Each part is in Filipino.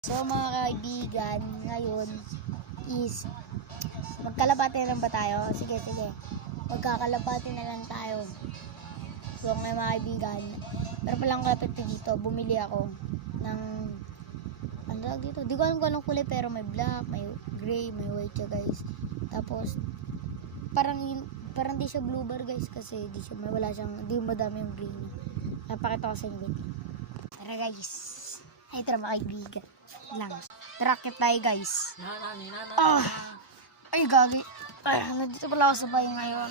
So mga kaibigan, ngayon is magkalapati lang ba tayo? Sige. Magkakalapati na lang tayo. So ngayon mga kaibigan, pero palang kalapit dito, bumili ako ng ano dito. Di ko alam kung anong kulay pero may black, may gray, may white siya guys. Tapos parang di siya blue bar guys kasi di madami yung green niya. Napakita ko sa inyo. Tara guys. Ay tara mga kaibigan. Lang. Tracket tayo guys. Ay gagi. Nandito pala ako sa bahay ngayon.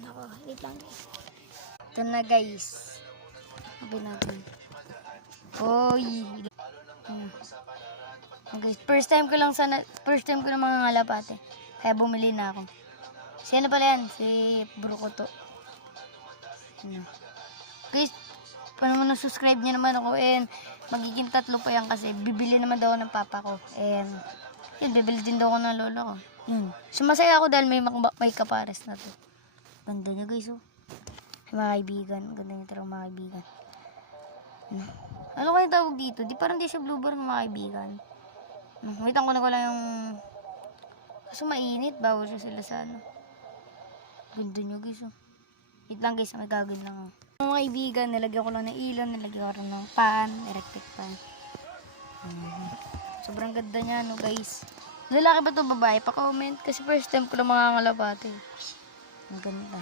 Nako. Wait lang guys. Ito na guys. Sabi natin. Oy. Guys, first time ko lang mga ngalapate. Kaya bumili na ako. Si ano pala yan? Si Brukoto. Guys, paano mo subscribe niyo naman ako and magiging 3 pa yan kasi bibili naman daw ng papa ko and yun, bibili din daw ako ng lola ko. Yun. Sumasaya ako dahil may kapares na to. Ganda niya guys oh. Mga kaibigan, ganda niya talaga mga kaibigan. Ano kaya tawag dito? Parang di siya blue bar mga kaibigan. Waitan ko na lang yung kaso mainit, bawal siya sila sa ano. Ganda niya guys oh. Wait lang guys, may gagawin lang oh. Mga kaibigan, nilagyan ko lang ng ilaw, nilagyan ko rin ng pan, electric pan. Sobrang ganda niya, no guys. Lalaki ba ito babae? Pa-comment kasi first time ko lang mga ngalapate. Ang ganda.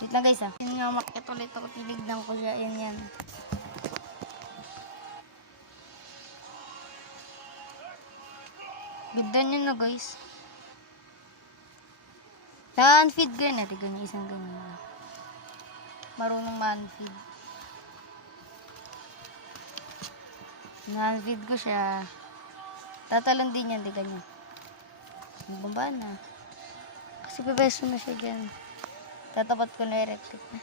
Wait lang guys Yun nga, makit ulit ako, tinignan ko siya. Yan. Ganda niya no guys. Tan-feed ganyan. Tignan niya isang ganyan. Marunong man-feed. Man-feed ko siya. Tatalon din yan, di ganyan. Bumaba na. Kasi pepeso na siya dyan. Tatapat ko na electric na.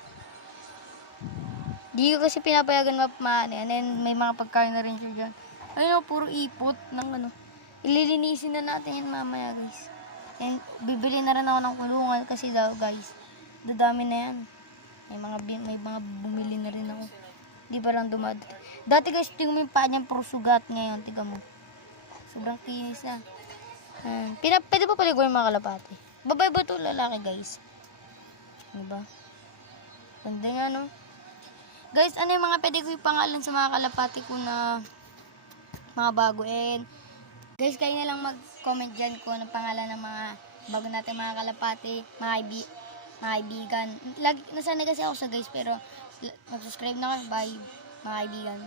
Di ko kasi pinapayagan mapmaan. And then may mga pagkain na rin siya dyan. Ayun o, puro ipot ng ano. Ililinisin na natin yan mamaya guys. And bibili na rin ako ng kulungan kasi daw guys. Dadami na yan. May mga bumili na rin ako. Di ba lang dumad. Dati guys, tingnan mo yung paa niyang puro sugat ngayon. Tingnan mo. Sobrang kinis na. Pwede pa paligo yung mga kalapati. Babae ba ito lalaki guys? Diba? Ganda nga no? Guys, ano yung mga pwede ko yung pangalan sa mga kalapati ko na mga bago. And guys, kayo na lang mag-comment dyan kung anong pangalan ng mga bago natin mga kalapati, mga kaibigan. Nasanay kasi ako sa guys pero mag-subscribe na kayo. Bye mga kaibigan.